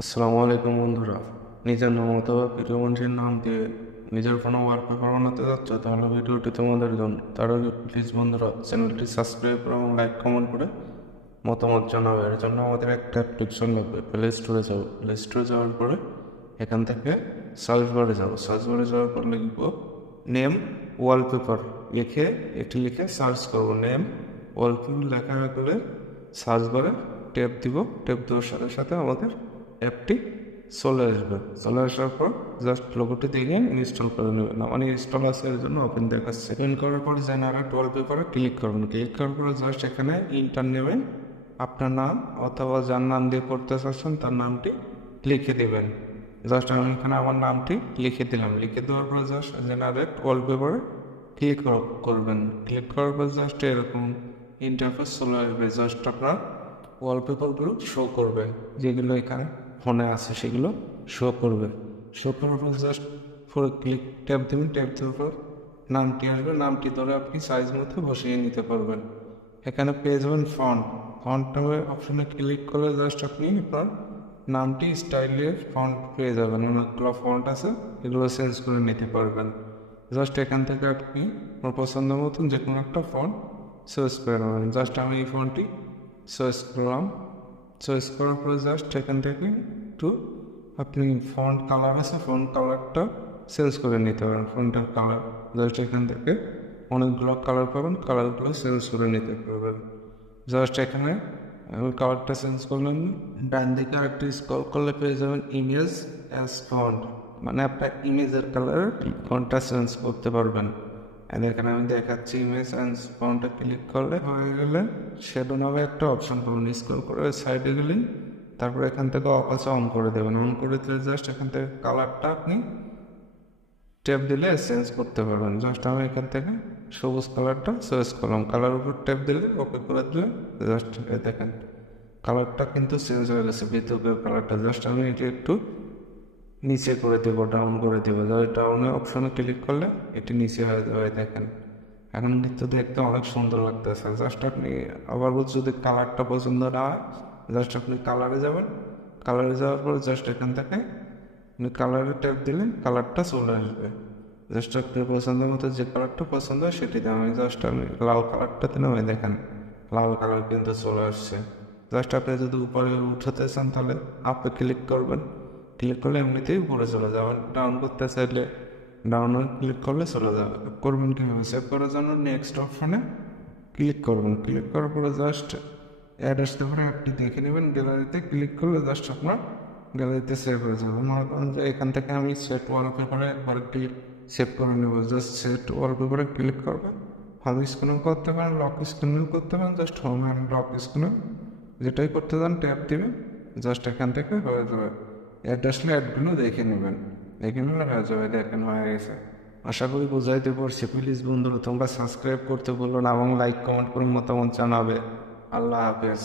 আসসালামু আলাইকুম বন্ধুরা। নিজের নাম অথবা প্রিয় মানুষের নাম দিয়ে নিজের কোনো ওয়ালপেপার বানাতে যাচ্ছ, তাহলে ভিডিওটি তোমাদের জন্য। তার আগে প্লিজ বন্ধুরা চ্যানেলটি সাবস্ক্রাইব এবং লাইক কমেন্ট করে মতামত জানাবে। এর জন্য আমাদের একটা অ্যাপ্লিকেশন লাগবে। প্লে স্টোরে যাবো, প্লে স্টোরে যাওয়ার পরে এখান থেকে সার্চ বারে যাবো, সার্চ বারে যাওয়ার পর লিখব নেম ওয়ালপেপার, লিখে সার্চ করবো। নেম ওয়ালপেপার লেখা গেলে সার্চ বারে ট্যাপ দিব। ট্যাপ দেওয়ার সাথে সাথে আমাদের অ্যাপটি চলে আসবে। চলে আসার পর জাস্ট লোগোটি দেখে ইনস্টল করে নেবেন। আমার ইনস্টল আছে, এর জন্য ওপেন দেখাচ্ছে। ওপেন করার পর জেনারেট ওয়ালপেপারে ক্লিক করবেন। ক্লিক করার পরে জাস্ট এখানে ইন্টার নেবেন, আপনার নাম অথবা যার নাম দিয়ে করতে চাচ্ছেন তার নামটি লিখে দেবেন। জাস্ট আমি এখানে আমার নামটি লিখে দিলাম। লিখে দেওয়ার পর জাস্ট জেনারেট ওয়ালপেপারে ক্লিক করবেন। ক্লিক করার পর জাস্ট এরকম ইন্টারফেস চলে আসবে। জাস্ট আপনার ওয়ালপেপারগুলো শো করবে, যেগুলো এখানে ফোনে আছে সেগুলো শো করবে। শো করার পর জাস্ট ফোর ক্লিক ট্যাপ দেবেন। ট্যাপ দেওয়ার পর নামটি আসবে, নামটি ধরে আপনি সাইজ মতো বসিয়ে নিতে পারবেন। এখানে পেয়ে যাবেন ফন্ট। ফন্ট অপশনে ক্লিক করলে জাস্ট আপনি আপনার নামটি স্টাইলের ফন্ট পেয়ে যাবেন। অনেকগুলো ফন্ট আছে, এগুলো চেঞ্জ করে নিতে পারবেন। জাস্ট এখান থেকে আপনি আপনার পছন্দ মতন যে কোনো একটা ফন্ট চয়েস করে নেবেন। জাস্ট আমি এই ফন্টটি চয়েস করলাম। চয়েস করার পরে জাস্ট এখান থেকে একটু আপনি ফন্ট কালার আছে, ফন্ট কালারটা চেঞ্জ করে নিতে পারেন। ফন্টের কালার জাস্ট এখান থেকে অনেকগুলো কালার পাবেন, কালারগুলো চেঞ্জ করে নিতে পারবেন। জাস্ট এখানে কালারটা চেঞ্জ করলেন। ডান দিকে আরেকটু স্ক্রল করলে পেয়ে যাবেন ইমেজ অ্যাজ ফন্ট, মানে আপনার ইমেজের কালার ফন্টটা চেঞ্জ করতে পারবেন। আর এখানে আমি দেখাচ্ছি ইমেজ অ্যান্ড ফন্টে ক্লিক করলে হয়ে গেলে শ্যাডো নামে একটা অপশন পাবেন। স্ক্রল করে সাইডে গেলেন, তারপরে এখান থেকে অকাশে অন করে দেবেন। অন করে দিলে জাস্ট এখান থেকে কালারটা আপনি ট্যাপ দিলে চেঞ্জ করতে পারবেন। জাস্ট আমি এখান থেকে সবুজ কালারটা চয়েস করলাম। কালার উপর ট্যাপ দিলে ওকে করে দিলে জাস্ট দেখেন কালারটা কিন্তু চেঞ্জ হয়ে গেছে, বিদ্যুতের কালারটা। জাস্ট আমি এটা একটু নিচে করে দেবো, ডাউন করে দেবো। জাস্ট ডাউনের অপশনে ক্লিক করলে এটি নিচে হয়ে যাবে। দেখেন এখন কিন্তু দেখতে অনেক সুন্দর লাগতেছে। জাস্ট আপনি আবার যদি কালারটা পছন্দ না হয়, জাস্ট আপনি কালারে যাবেন। কালারে যাওয়ার পর জাস্ট এখান থেকে কালারে ট্যাপ দিলে কালারটা চলে আসবে। জাস্ট আপনার পছন্দ মতো যে কালারটা পছন্দ হয় সেটি দিয়ে আমি লাল কালারটা দিলাম। দেখেন লাল কালার কিন্তু চলে আসছে। জাস্ট আপনি যদি উপরে উঠাতে চান তাহলে আপে ক্লিক করবেন। ক্লিক করলে এমনিতেই উপরে চলে যাবেন। ডাউন করতে চাইলে ডাউনে ক্লিক করলে চলে যাবে। করবেন কীভাবে? সেভ করার জন্য নেক্সট অপশনে ক্লিক করবেন। ক্লিক করার পরে জাস্ট অ্যাড আসতে পারে, অ্যাডটি দেখে নেবেন। গ্যালারিতে ক্লিক করলে জাস্ট আপনার গ্যালারিতে সেভ হয়ে যাবে। মনে করেন যে এখান থেকে আমি সেট ওয়ালপেপারে একবার ক্লিক সেভ করে নেব। জাস্ট সেট ওয়ালপেপারে ক্লিক করবেন। হোম স্ক্রিনেও করতে পারেন, লক স্ক্রিনেও করতে পারেন। জাস্ট হোম অ্যান্ড লক স্ক্রিনে যেটাই করতে চান ট্যাপ দিবেন। জাস্ট এখান থেকে হয়ে যাবে। অ্যাড আসলে অ্যাডগুলো দেখে নেবেন, দেখে নিলে হয়ে যাবে। দেখেন হয়ে গেছে। আশা করি বুঝাইতে পারছি। প্লিজ বন্ধুরা তোমরা সাবস্ক্রাইব করতে বললো না এবং লাইক কমেন্ট করে মতামত জানাবে। আল্লাহ হাফেজ।